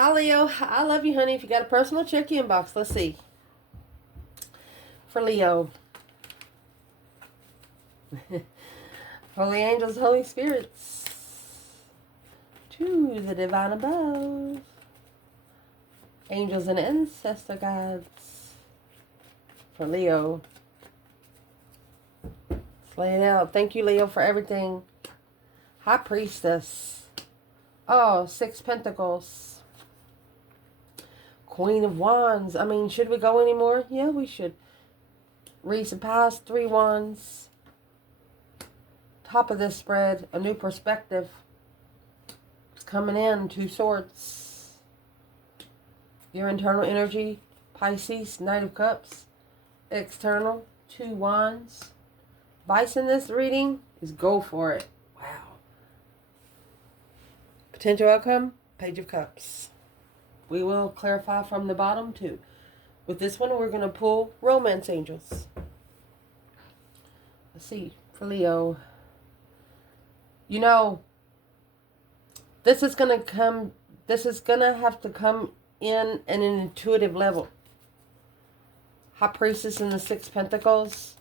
Hi, Leo. I love you, honey. If you got a personal, check your inbox. Let's see. For Leo. Holy angels, Holy spirits. To the divine above. Angels and ancestor guides. For Leo. Let's lay it out. Thank you, Leo, for everything. High priestess. Oh, 6 pentacles. Queen of Wands. I mean, should we go anymore? Yeah, we should. Recent past, 3 wands. Top of this spread, a new perspective. It's coming in, 2 swords. Your internal energy, Pisces, Knight of Cups. External, 2 wands. Advice in this reading is go for it. Wow. Potential outcome, Page of Cups. We will clarify from the bottom too. With this one, we're going to pull Romance Angels. Let's see, for Leo. You know, this is going to have to come in at an intuitive level. High Priestess in the 6 Pentacles.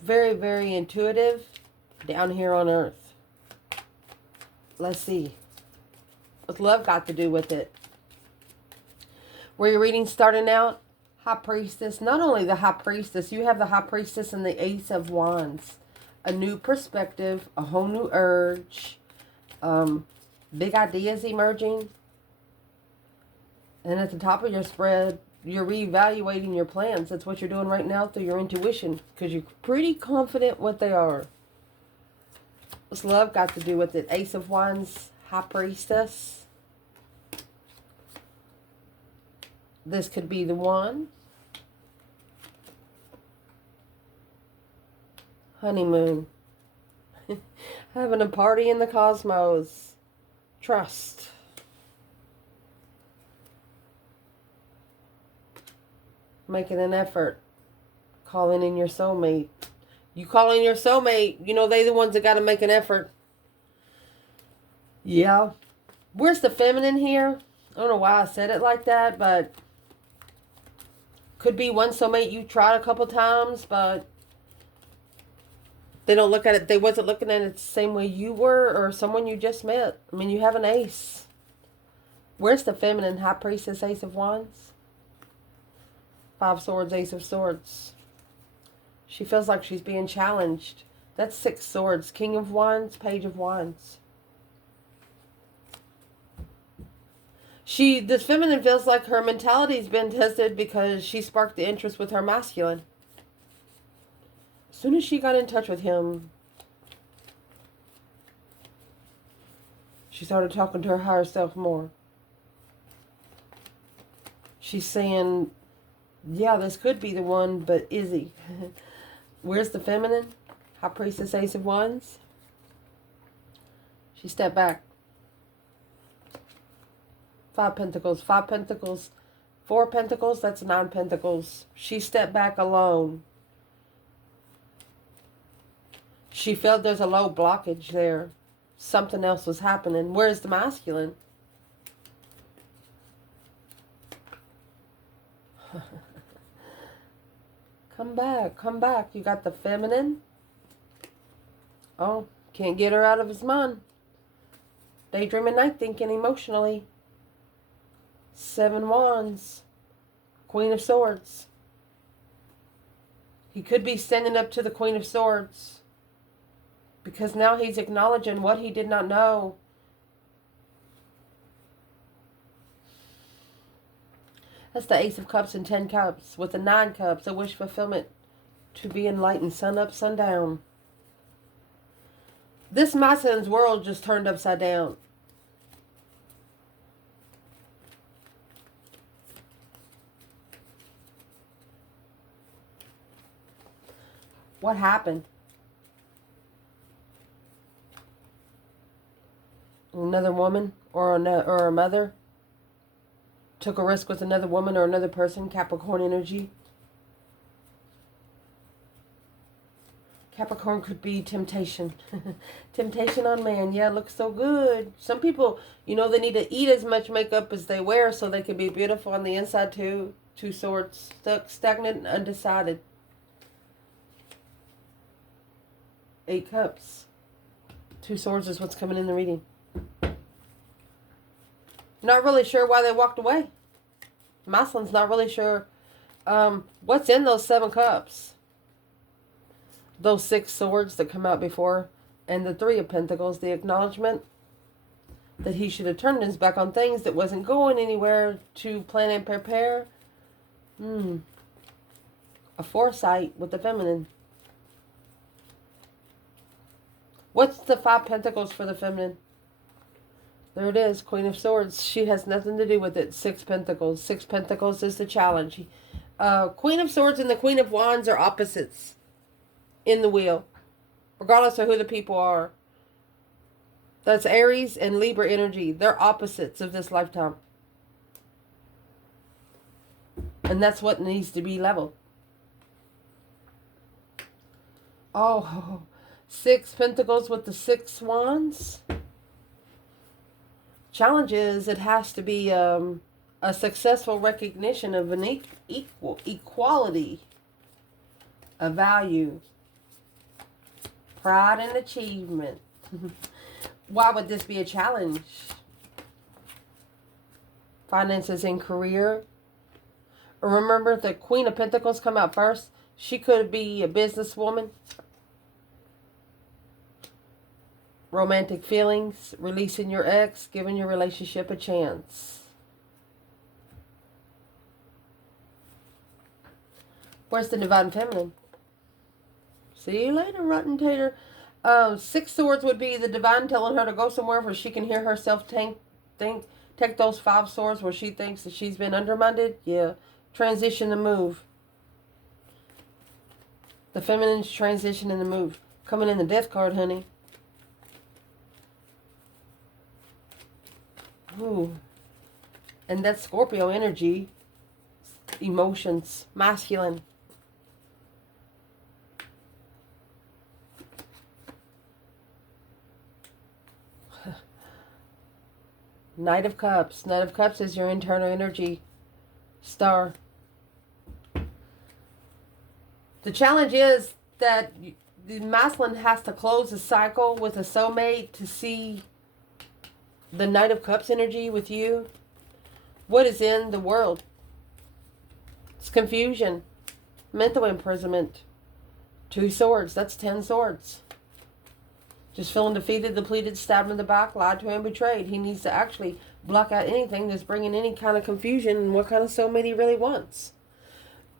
Very, very intuitive down here on Earth. Let's see. What's love got to do with it? Where your reading starting out, High Priestess. Not only the High Priestess, you have the High Priestess and the Ace of Wands. A new perspective, a whole new urge, big ideas emerging. And at the top of your spread, you're reevaluating your plans. That's what you're doing right now through your intuition, because you're pretty confident what they are. What's love got to do with it? Ace of Wands, High Priestess. This could be the one. Honeymoon. Having a party in the cosmos. Trust. Making an effort. Calling in your soulmate. You call in your soulmate, you know, they're the ones that got to make an effort. Yeah. Where's the feminine here? I don't know why I said it like that, but could be one soulmate you tried a couple times, but they don't look at it. They wasn't looking at it the same way you were, or someone you just met. I mean, you have an ace. Where's the feminine? High Priestess, Ace of Wands. 5 swords, Ace of Swords. She feels like she's being challenged. That's 6 swords. King of Wands, Page of Wands. This feminine feels like her mentality's been tested because she sparked the interest with her masculine. As soon as she got in touch with him, she started talking to her higher self more. She's saying, yeah, this could be the one, but is he? Where's the feminine? High Priestess, Ace of Wands. She stepped back. 5 Pentacles, 5 Pentacles, 4 Pentacles, that's 9 Pentacles. She stepped back alone. She felt there's a low blockage there. Something else was happening. Where's the masculine? Come back, come back. You got the feminine. Oh, can't get her out of his mind. Daydreaming, night thinking emotionally. 7 wands. Queen of Swords. He could be standing up to the Queen of Swords, because now he's acknowledging what he did not know. That's the Ace of Cups and 10 Cups. With the 9 Cups, a wish fulfillment to be enlightened, sun up, sun down. This masculine's world just turned upside down. What happened? Another woman or a mother took a risk with another woman or another person. Capricorn energy. Capricorn could be temptation. Temptation on man. Yeah, it looks so good. Some people, you know, they need to eat as much makeup as they wear so they can be beautiful on the inside too. Two swords. Stuck, stagnant, and undecided. 8 cups. 2 swords is what's coming in the reading. Not really sure why they walked away. Masculine's not really sure what's in those 7 cups. Those 6 swords that come out before, and the 3 of Pentacles, the acknowledgement that he should have turned his back on things that wasn't going anywhere to plan and prepare. A foresight with the feminine. What's the 5 Pentacles for the feminine? There it is, Queen of Swords. She has nothing to do with it. 6 Pentacles. 6 Pentacles is the challenge. Queen of Swords and the Queen of Wands are opposites in the wheel, regardless of who the people are. That's Aries and Libra energy. They're opposites of this lifetime. And that's what needs to be leveled. Oh, 6 Pentacles with the 6 Wands. Challenge is it has to be a successful recognition of an equality, a value, pride and achievement. Why would this be a challenge? Finances and career. Remember, the Queen of Pentacles come out first. She could be a businesswoman. Romantic feelings, releasing your ex, giving your relationship a chance. Where's the Divine Feminine? See you later, rotten tater. 6 Swords would be the Divine telling her to go somewhere where she can hear herself take those 5 swords where she thinks that she's been undermined. Yeah. Transition the move. The feminine's transition in the move. Coming in the Death card, honey. Ooh. And that's Scorpio energy. Emotions. Masculine. Knight of Cups. Knight of Cups is your internal energy. Star. The challenge is that the masculine has to close a cycle with a soulmate to see the Knight of Cups energy with you. What is in the world? It's confusion. Mental imprisonment. 2 swords. That's 10 swords. Just feeling defeated, depleted, stabbed in the back, lied to and betrayed. He needs to actually block out anything that's bringing any kind of confusion and what kind of soulmate he really wants.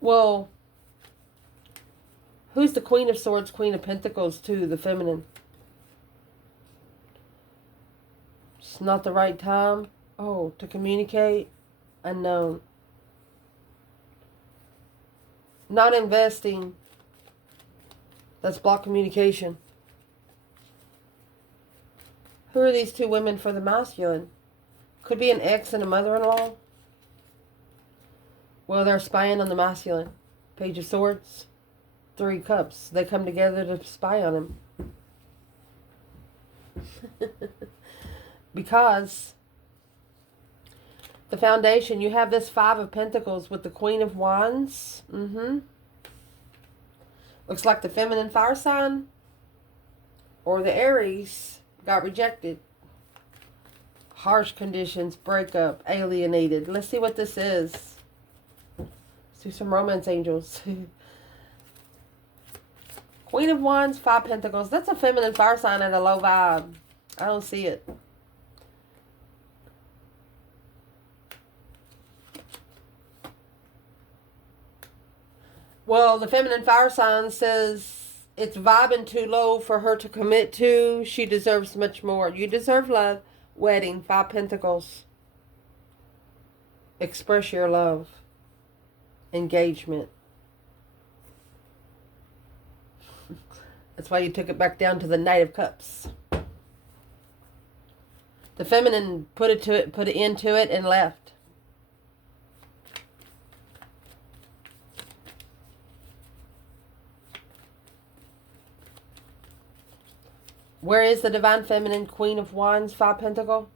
Well, who's the Queen of Swords, Queen of Pentacles to the feminine? It's not the right time. Oh, to communicate? Unknown. Not investing. That's blocked communication. Who are these 2 women for the masculine? Could be an ex and a mother-in-law. Well, they're spying on the masculine. Page of Swords. 3 cups. They come together to spy on him. Because the foundation, you have this 5 of Pentacles with the Queen of Wands. Looks like the feminine fire sign or the Aries got rejected. Harsh conditions, breakup, alienated. Let's see what this is. Let's do some romance angels. Queen of Wands, 5 Pentacles. That's a feminine fire sign at a low vibe. I don't see it. Well, the feminine fire sign says it's vibing too low for her to commit to. She deserves much more. You deserve love. Wedding, 5 Pentacles. Express your love. Engagement. That's why you took it back down to the Knight of Cups. The feminine put it into it and left. Where is the Divine Feminine, Queen of Wands, 5 Pentacle?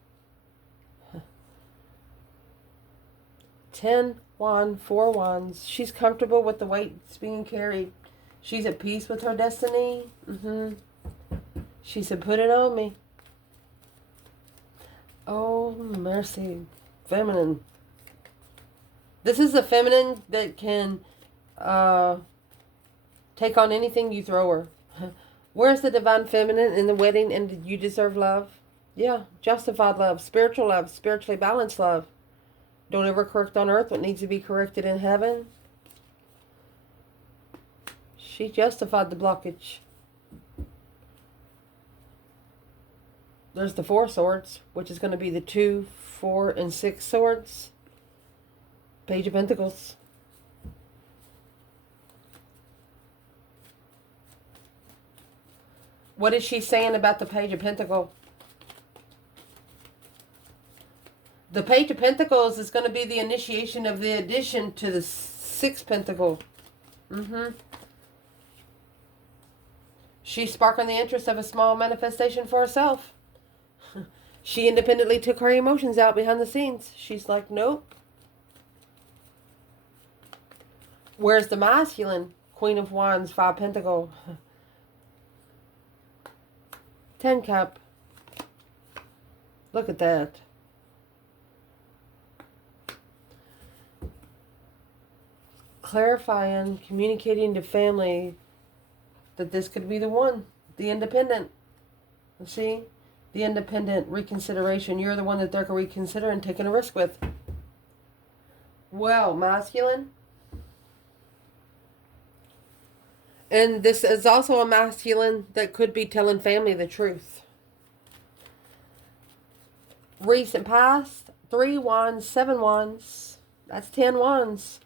10 Wand, 4 Wands. She's comfortable with the weight that's being carried. She's at peace with her destiny. She said, put it on me. Oh, mercy. Feminine. This is a feminine that can take on anything you throw her. Where's the Divine Feminine in the wedding and you deserve love? Yeah, justified love, spiritually balanced love. Don't ever correct on earth what needs to be corrected in heaven. She justified the blockage. There's the 4 swords, which is going to be the 2, 4, and 6 swords. Page of Pentacles. What is she saying about the Page of Pentacles? The Page of Pentacles is going to be the initiation of the addition to the 6th Pentacle. She's sparking the interest of a small manifestation for herself. She independently took her emotions out behind the scenes. She's like, nope. Where's the masculine? Queen of Wands, 5 Pentacle. 10 Cup. Look at that. Clarifying, communicating to family that this could be the one. The independent. See? The independent reconsideration. You're the one that they're going to reconsider and taking a risk with. Well, masculine. And this is also a masculine that could be telling family the truth. Recent past, 3 Wands, 7 Wands. That's 10 Wands.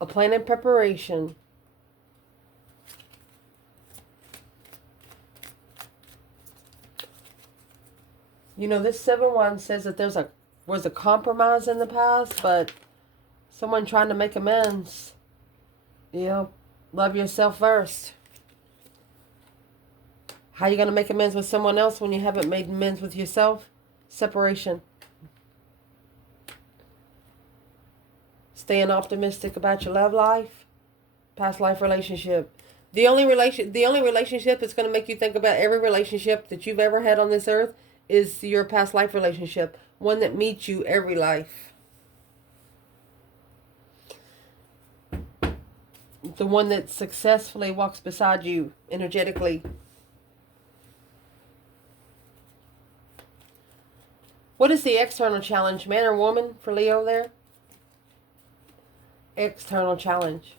A plan in preparation. You know, this 7 Wands says that was a compromise in the past, but someone trying to make amends. Love yourself first. How are you going to make amends with someone else when you haven't made amends with yourself? Separation. Staying optimistic about your love life. Past life relationship. The only relationship that's going to make you think about every relationship that you've ever had on this earth is your past life relationship. One that meets you every life. The one that successfully walks beside you energetically. What is the external challenge? Man or woman for Leo there? External challenge.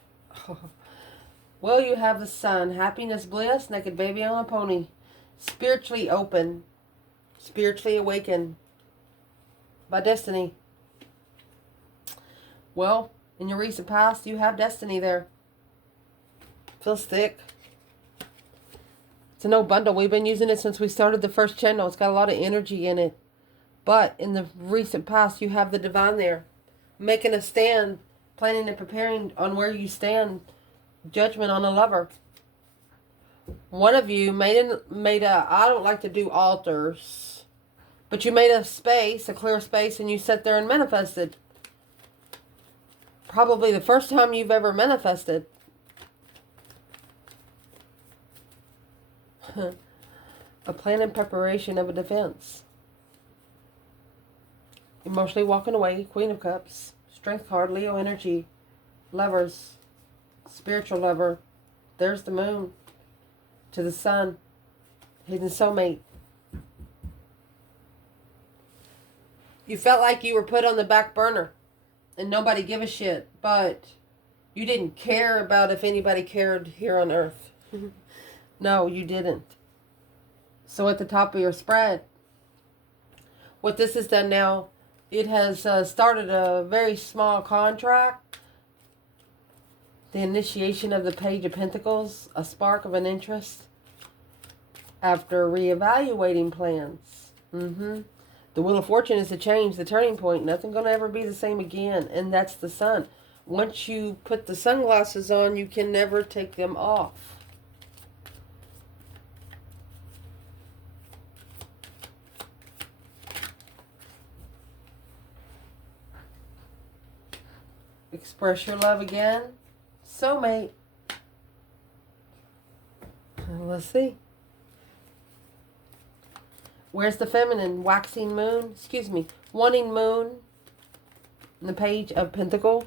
Well, you have the Sun. Happiness, bliss, naked baby on a pony. Spiritually open. Spiritually awakened. By destiny. Well, in your recent past, you have destiny there. Feels thick. It's a no bundle. We've been using it since we started the first channel. It's got a lot of energy in it. But in the recent past, you have the divine there. Making a stand. Planning and preparing on where you stand. Judgment on a lover. One of you made a, I don't like to do altars. But you made a space, a clear space, and you sat there and manifested. Probably the first time you've ever manifested. A plan and preparation of a defense. Emotionally walking away, Queen of Cups. Strength card, Leo energy. Lovers. Spiritual lover. There's the moon. To the sun. Hidden soulmate. You felt like you were put on the back burner. And nobody gave a shit. But you didn't care about if anybody cared here on earth. No, you didn't. So at the top of your spread, what this has done now, it has started a very small contract. The initiation of the Page of Pentacles, a spark of an interest. After reevaluating plans. The Wheel of Fortune is the change, the turning point. Nothing going to ever be the same again. And that's the Sun. Once you put the sunglasses on, you can never take them off. Express your love again. Soulmate. Let's see. Where's the feminine? Waxing moon. Excuse me. Wanting moon. And the page of pentacle.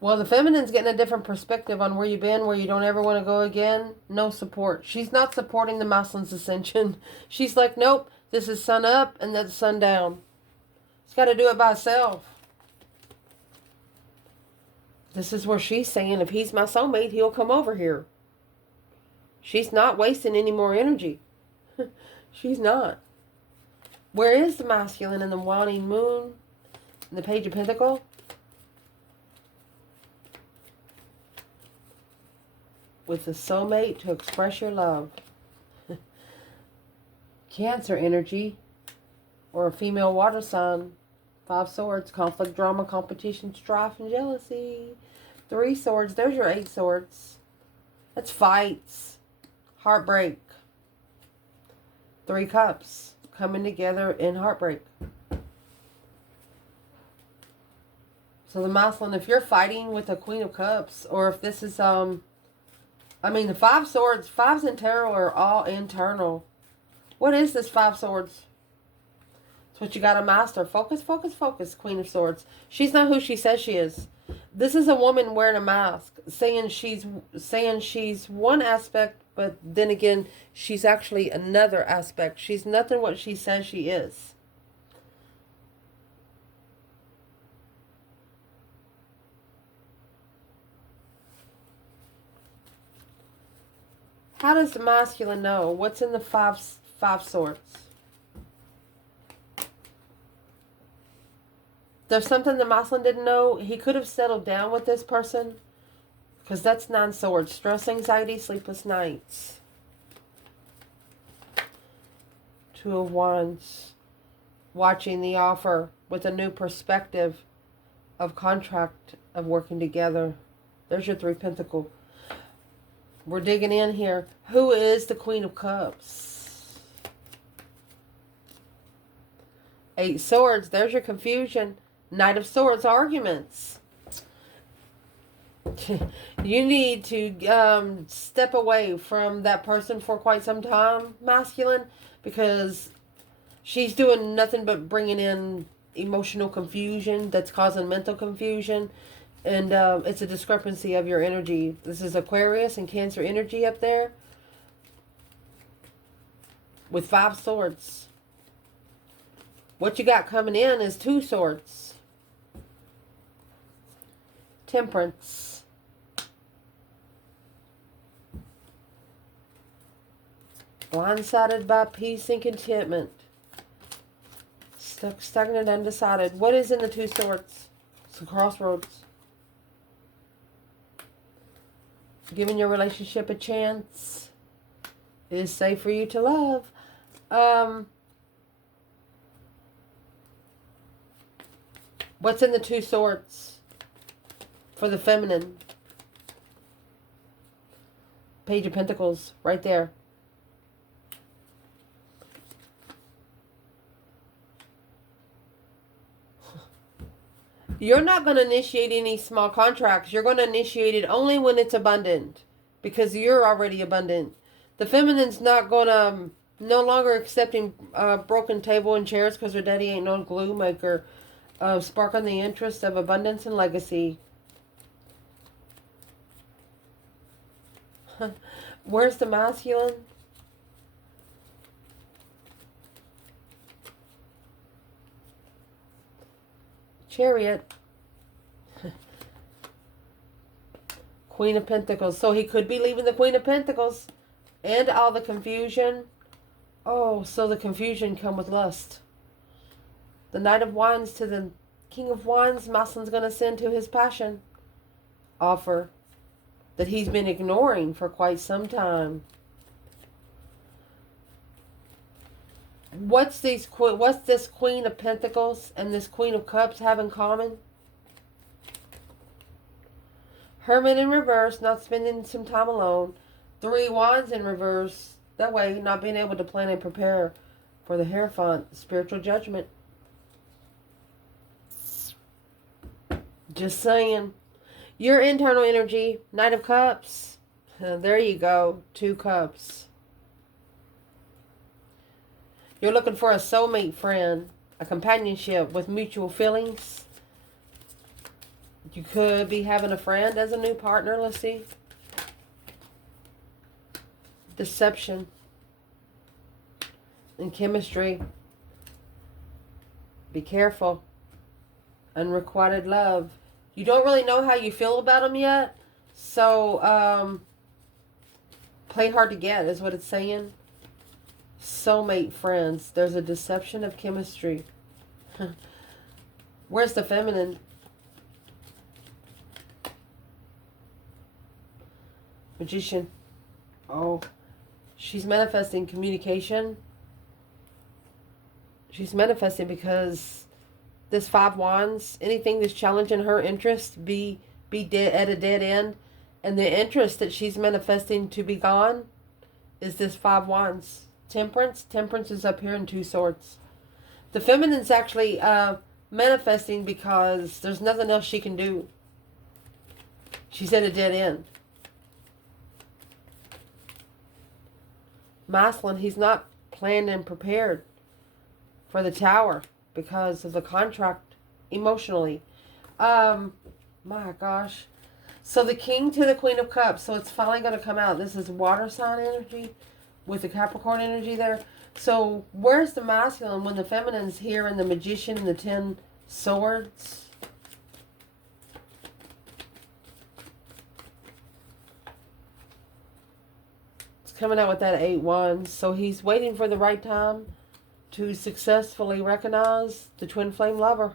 Well, the feminine's getting a different perspective on where you've been, where you don't ever want to go again. No support. She's not supporting the masculine's ascension. She's like, nope, this is sun up and that's sun down. She's got to do it by herself. This is where she's saying, if he's my soulmate, he'll come over here. She's not wasting any more energy. She's not. Where is the masculine and the wanting moon and the page of pentacle? With the soulmate to express your love. Cancer energy. Or a female water sign. 5 swords. Conflict, drama, competition, strife, and jealousy. 3 swords. There's your 8 swords. That's fights. Heartbreak. 3 cups. Coming together in heartbreak. So the masculine, if you're fighting with a Queen of Cups, or if this is, the 5 swords, 5s in tarot are all internal. What is this 5 swords? It's what you got to master. Focus, focus, focus, Queen of Swords. She's not who she says she is. This is a woman wearing a mask, saying she's one aspect, but then again, she's actually another aspect. She's nothing what she says she is. How does the masculine know? What's in the five swords? There's something the masculine didn't know. He could have settled down with this person. Because that's 9 swords. Stress, anxiety, sleepless nights. 2 of Wands. Watching the offer with a new perspective of contract of working together. There's your 3 Pentacles. We're digging in here. Who is the Queen of Cups? 8 swords. There's your confusion. Knight of Swords. Arguments. You need to step away from that person for quite some time, masculine, because she's doing nothing but bringing in emotional confusion that's causing mental confusion. And it's a discrepancy of your energy. This is Aquarius and Cancer energy up there. With 5 swords. What you got coming in is 2 swords. Temperance. Blindsided by peace and contentment. Stuck, stagnant, undecided. What is in the 2 swords? It's a crossroads. Giving your relationship a chance. It is safe for you to love. What's in the 2 swords? For the feminine. Page of Pentacles. Right there. You're not going to initiate any small contracts. You're going to initiate it only when it's abundant. Because you're already abundant. The feminine's not going to... No longer accepting broken table and chairs because her daddy ain't no glue maker. Sparking the interest of abundance and legacy. Where's the masculine? Chariot. Queen of Pentacles. So he could be leaving the Queen of Pentacles. And all the confusion. Oh, so the confusion come with lust. The Knight of Wands to the King of Wands. Masculine's going to send to his passion. Offer. That he's been ignoring for quite some time. What's this Queen of Pentacles and this Queen of Cups have in common? Hermit in reverse, not spending some time alone. 3 Wands in reverse. That way, not being able to plan and prepare for the Hierophant, spiritual judgment. Just saying. Your internal energy, Knight of Cups. There you go. 2 cups. You're looking for a soulmate friend. A companionship with mutual feelings. You could be having a friend as a new partner. Let's see. Deception. And chemistry. Be careful. Unrequited love. You don't really know how you feel about them yet. So, play hard to get is what it's saying. Soulmate friends. There's a deception of chemistry. Where's the feminine? Magician. Oh, she's manifesting communication. She's manifesting because this 5 wands, anything that's challenging her interest, be dead at a dead end. And the interest that she's manifesting to be gone is this 5 wands. Temperance. Temperance is up here in 2 swords. The feminine's actually manifesting because there's nothing else she can do. She's at a dead end. Masculine, he's not planned and prepared for the Tower because of the contract emotionally. My gosh. So the King to the Queen of Cups. So it's finally going to come out. This is water sign energy with the Capricorn energy there. So where's the masculine when the feminine's here and the Magician and the 10 swords? It's coming out with that 8 wands. So he's waiting for the right time to successfully recognize the twin flame lover.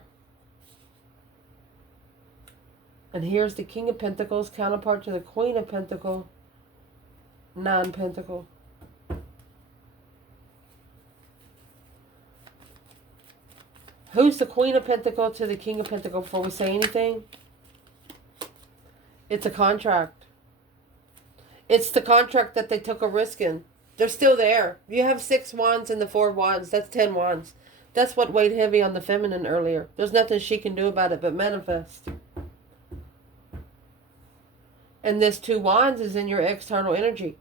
And here's the King of Pentacles, counterpart to the Queen of Pentacles, 9 Pentacle. Who's the Queen of Pentacles to the King of Pentacles before we say anything? It's a contract. It's the contract that they took a risk in. They're still there. You have 6 wands and the 4 wands. That's 10 wands. That's what weighed heavy on the feminine earlier. There's nothing she can do about it but manifest. And this 2 wands is in your external energy.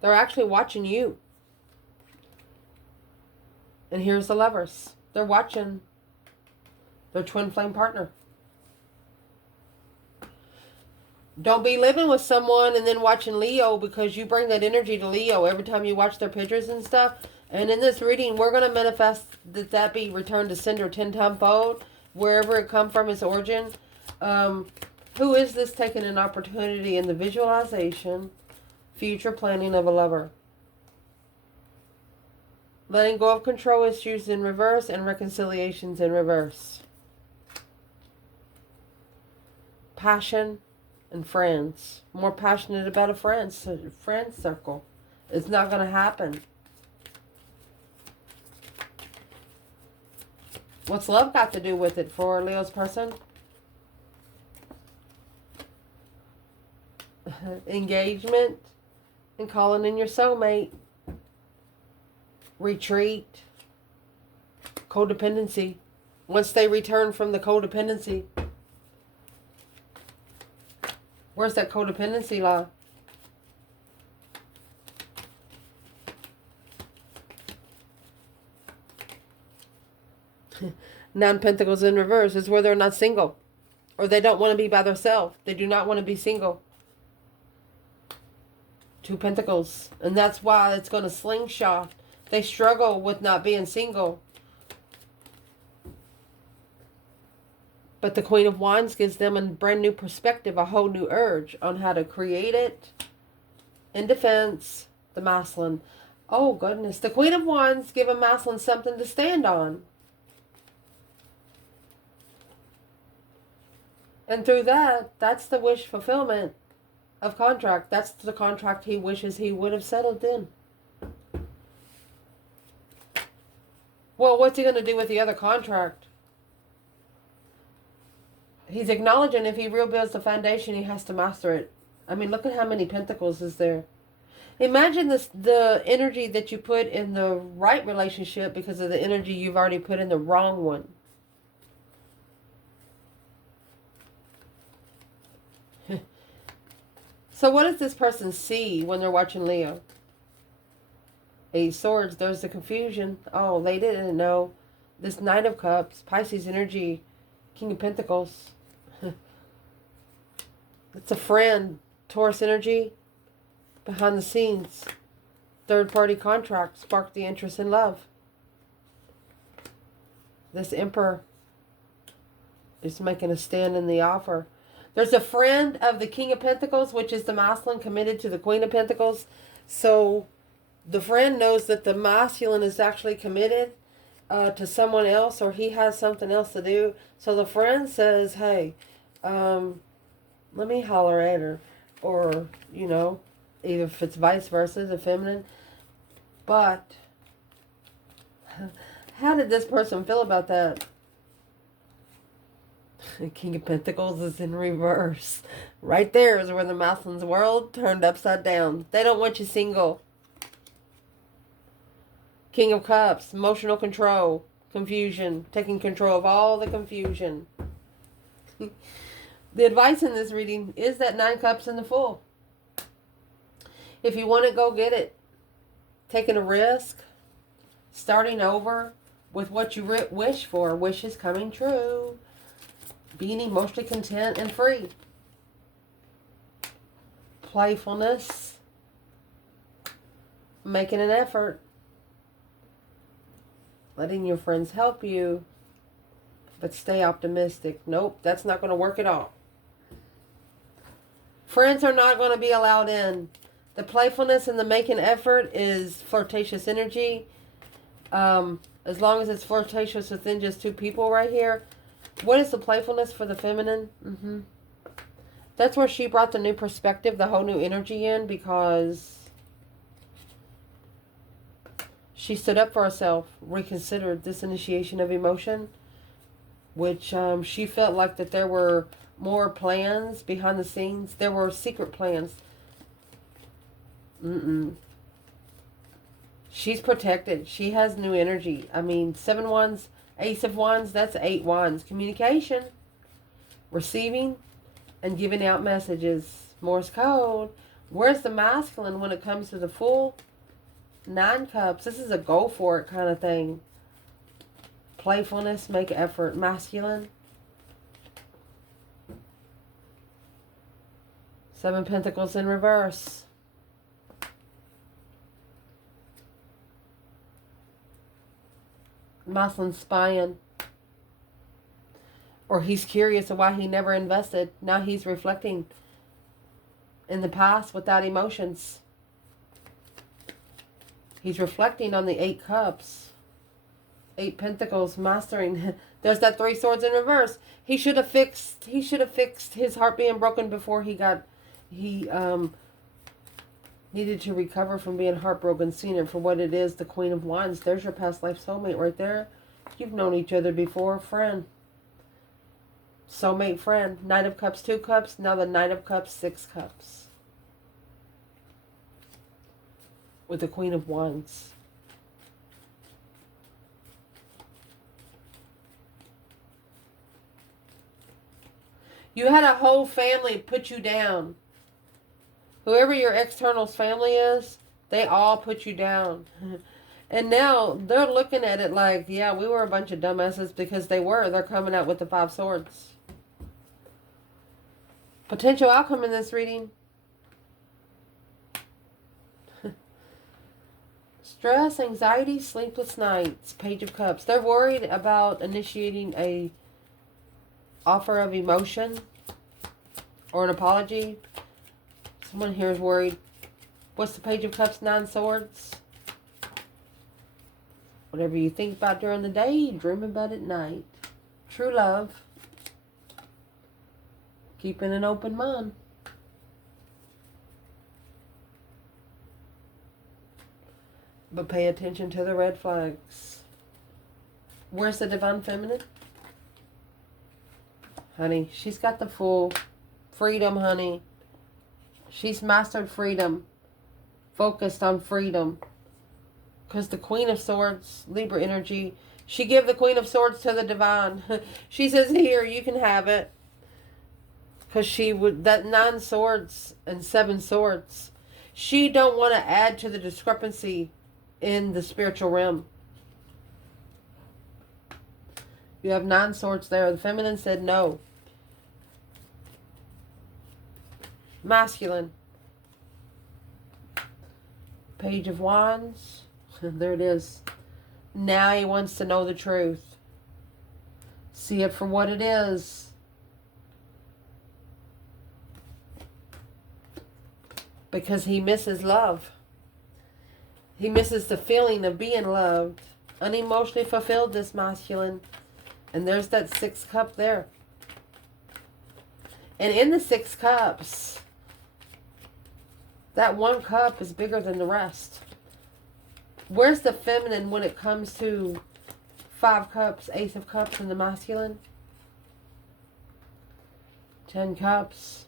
They're actually watching you. And here's the Lovers. They're watching their twin flame partner. Don't be living with someone and then watching Leo, because you bring that energy to Leo every time you watch their pictures and stuff. And in this reading, we're going to manifest that be returned to sender 10-time fold, wherever it come from, its origin. Who is this taking an opportunity in the visualization, future planning of a lover? Letting go of control issues in reverse and reconciliations in reverse. Passion and friends. More passionate about a friend circle. It's not going to happen. What's love got to do with it for Leo's person? Engagement and calling in your soulmate. Retreat. Codependency. Once they return from the codependency. Where's that codependency lie? Nine Pentacles in reverse is where they're not single. Or they don't want to be by themselves. They do not want to be single. 2 Pentacles. And that's why it's going to slingshot. They struggle with not being single. But the Queen of Wands gives them a brand new perspective, a whole new urge on how to create it. In defense, the masculine. Oh, goodness. The Queen of Wands give a masculine something to stand on. And through that, that's the wish fulfillment of contract. That's the contract he wishes he would have settled in. Well, what's he going to do with the other contract? He's acknowledging if he rebuilds the foundation, he has to master it. I mean, look at how many pentacles is there. Imagine this, the energy that you put in the right relationship because of the energy you've already put in the wrong one. So what does this person see when they're watching Leo? 8 Swords, there's the confusion. Oh, they didn't know. This Knight of Cups, Pisces energy, King of Pentacles. It's a friend, Taurus energy, behind the scenes. Third party contract, spark the interest in love. This Emperor is making a stand in the offer. There's a friend of the King of Pentacles, which is the masculine, committed to the Queen of Pentacles. So the friend knows that the masculine is actually committed to someone else, or he has something else to do. So the friend says, hey, let me holler at her. Or, you know, either if it's vice versa, the feminine. But how did this person feel about that? The King of Pentacles is in reverse. Right there is where the masculine's world turned upside down. They don't want you single. King of Cups, emotional control, confusion, taking control of all the confusion. The advice in this reading is that 9 Cups in the Fool. If you want it, go get it. Taking a risk, starting over with what you wish for, wishes coming true, being emotionally content and free. Playfulness, making an effort, letting your friends help you, but stay optimistic. Nope, that's not going to work at all. Friends are not going to be allowed in. The playfulness and the making effort is flirtatious energy. As long as it's flirtatious within just 2 people right here. What is the playfulness for the feminine? That's where she brought the new perspective, the whole new energy in, because she stood up for herself, reconsidered this initiation of emotion, which she felt like that there were more plans behind the scenes. There were secret plans. She's protected. She has new energy. I mean, 7 Wands, Ace of Wands, that's 8 Wands. Communication, receiving, and giving out messages. Morse code. Where's the masculine when it comes to the Fool? 9 Cups. This is a go for it kind of thing. Playfulness, make effort. Masculine. 7 Pentacles in reverse. Masculine spying. Or he's curious of why he never invested. Now he's reflecting in the past without emotions. He's reflecting on the 8 Cups. 8 Pentacles, mastering. There's that 3 Swords in reverse. He should have fixed his heart being broken before he needed to recover from being heartbroken, seeing it for what it is, the Queen of Wands. There's your past life soulmate right there. You've known each other before, friend. Soulmate, friend. Knight of Cups, 2 Cups. Now the Knight of Cups, 6 Cups. With the Queen of Wands. You had a whole family put you down. Whoever your external's family is, they all put you down. And now they're looking at it like, yeah, we were a bunch of dumbasses, because they were. They're coming out with the 5 Swords. Potential outcome in this reading. Stress, anxiety, sleepless nights. Page of Cups. They're worried about initiating a offer of emotion or an apology. Someone here is worried. What's the Page of Cups? 9 Swords. Whatever you think about during the day, you dream about at night. True love. Keeping an open mind. But pay attention to the red flags. Where's the Divine Feminine? Honey, she's got the full freedom, honey. She's mastered freedom. Focused on freedom. Because the Queen of Swords, Libra energy, she gave the Queen of Swords to the Divine. She says, here, you can have it. Because she would, that 9 swords and 7 swords, she don't want to add to the discrepancy in the spiritual realm. You have 9 swords there. The feminine said no. Masculine. Page of Wands. There it is. Now he wants to know the truth. See it for what it is. Because he misses love. He misses the feeling of being loved. Unemotionally fulfilled, this masculine. And there's that 6 cup there. And in the 6 cups, that 1 cup is bigger than the rest. Where's the feminine when it comes to 5 cups, Ace of Cups, and the masculine? 10 cups.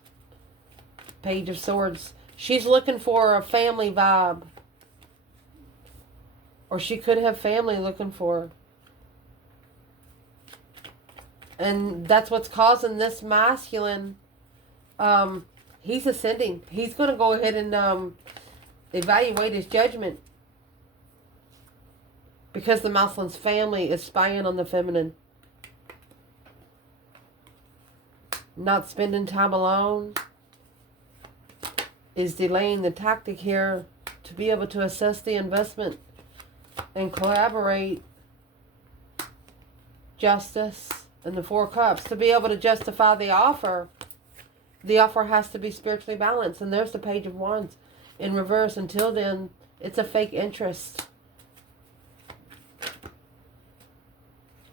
Page of Swords. She's looking for a family vibe. Or she could have family looking for her. And that's what's causing this masculine. He's ascending. He's going to go ahead and evaluate his judgment. Because the masculine's family is spying on the feminine. Not spending time alone. Is delaying the tactic here to be able to assess the investment and collaborate. Justice and the 4 cups. To be able to justify the offer has to be spiritually balanced. And there's the Page of Wands in reverse. Until then, it's a fake interest.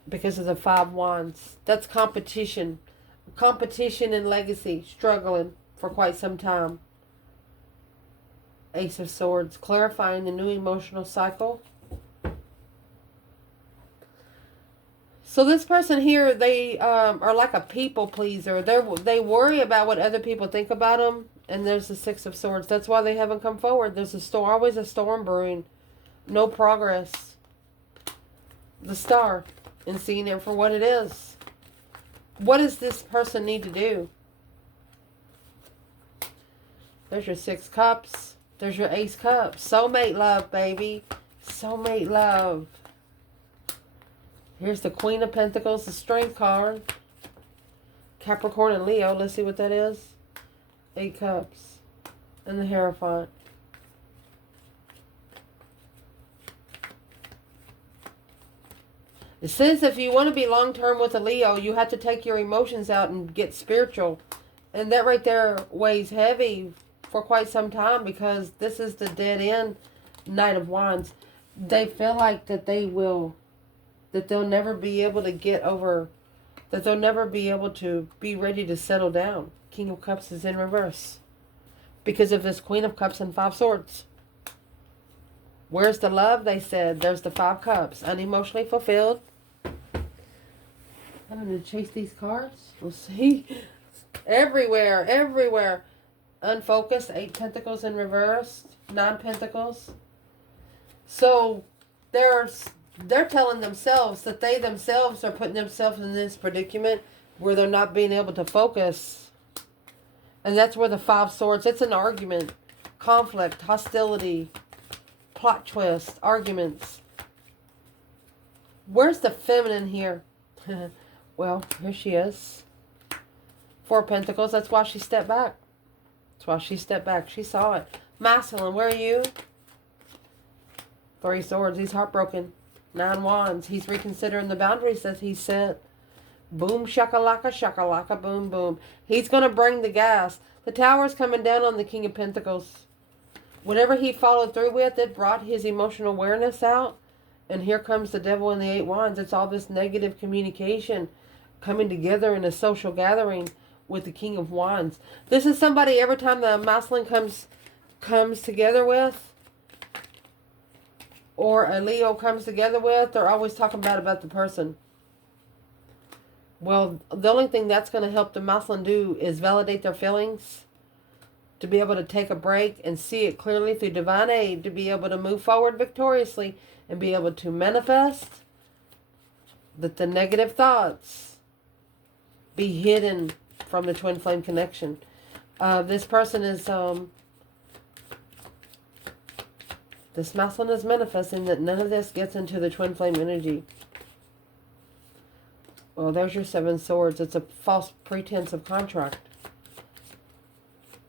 Because of the 5 wands. That's competition. Competition and legacy. Struggling for quite some time. Ace of Swords. Clarifying the new emotional cycle. So this person here, they are like a people pleaser. They worry about what other people think about them. And there's the 6 of Swords. That's why they haven't come forward. There's a storm, always a storm brewing. No progress. The Star. And seeing it for what it is. What does this person need to do? There's your 6 cups. There's your Ace cups. Soulmate love, baby. Soulmate love. Here's the Queen of Pentacles, the Strength card. Capricorn and Leo. Let's see what that is. 8 cups. And the Hierophant. It says if you want to be long-term with a Leo, you have to take your emotions out and get spiritual. And that right there weighs heavy for quite some time, because this is the dead end Knight of Wands. They feel like that they'll never be able to get over, that they'll never be able to be ready to settle down. King of Cups is in reverse because of this Queen of Cups and 5 swords. Where's the love? They said there's the 5 cups. Unemotionally fulfilled. I'm going to chase these cards. We'll see. Everywhere, everywhere. Unfocused. 8 pentacles in reverse. 9 pentacles. So they're telling themselves that they themselves are putting themselves in this predicament where they're not being able to focus. And that's where the 5 swords, it's an argument. Conflict, hostility, plot twist, arguments. Where's the feminine here? Well, here she is. 4 pentacles. That's why she stepped back. That's why she stepped back. She saw it. Masculine, where are you? 3 swords. He's heartbroken. 9 wands. He's reconsidering the boundaries that he set. Boom, shakalaka, boom, boom. He's going to bring the gas. The tower's coming down on the King of Pentacles. Whatever he followed through with, it brought his emotional awareness out. And here comes the Devil and the 8 wands. It's all this negative communication coming together in a social gathering with the King of Wands. This is somebody every time the masculine comes together with, or a Leo comes together with, they're always talking bad about the person. Well, the only thing that's going to help the masculine do is validate their feelings, to be able to take a break and see it clearly through divine aid, to be able to move forward victoriously and be able to manifest that the negative thoughts be hidden from the twin flame connection. This person is, this masculine is manifesting that none of this gets into the twin flame energy. Well, there's your 7 swords. It's a false pretense of contract.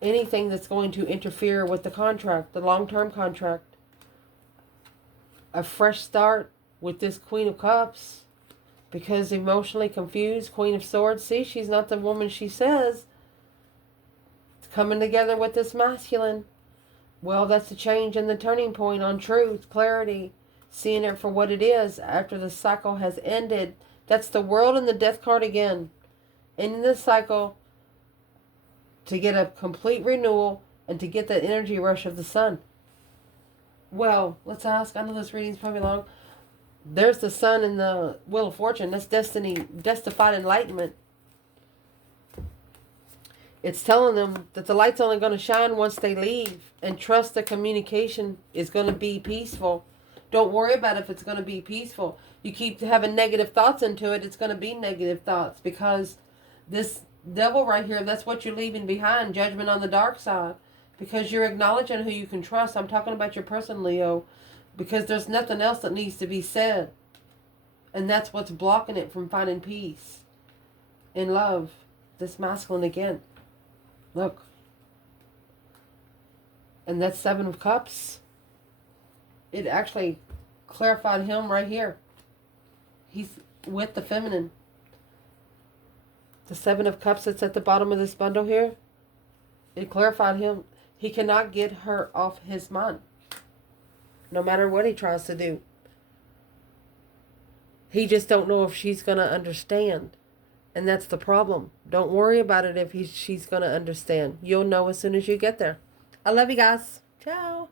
Anything that's going to interfere with the contract, the long-term contract. A fresh start with this Queen of Cups. Because emotionally confused, Queen of Swords. See, she's not the woman she says. It's coming together with this masculine. Well, that's the change and the turning point on truth, clarity. Seeing it for what it is after the cycle has ended. That's the World and the Death card again. Ending the cycle to get a complete renewal and to get that energy rush of the sun. Well, let's ask. I know this reading's probably long. There's the sun in the Wheel of Fortune. That's destiny, justified enlightenment. It's telling them that the light's only going to shine once they leave. And trust the communication is going to be peaceful. Don't worry about if it's going to be peaceful. You keep having negative thoughts into it, it's going to be negative thoughts. Because this devil right here, that's what you're leaving behind. Judgment on the dark side. Because you're acknowledging who you can trust. I'm talking about your person, Leo. Because there's nothing else that needs to be said. And that's what's blocking it from finding peace. In love. This masculine again. Look. And that's 7 of Cups. It actually clarified him right here. He's with the feminine. The 7 of Cups that's at the bottom of this bundle here. It clarified him. He cannot get her off his mind. No matter what he tries to do. He just don't know if she's going to understand. And that's the problem. Don't worry about it if she's going to understand. You'll know as soon as you get there. I love you guys. Ciao.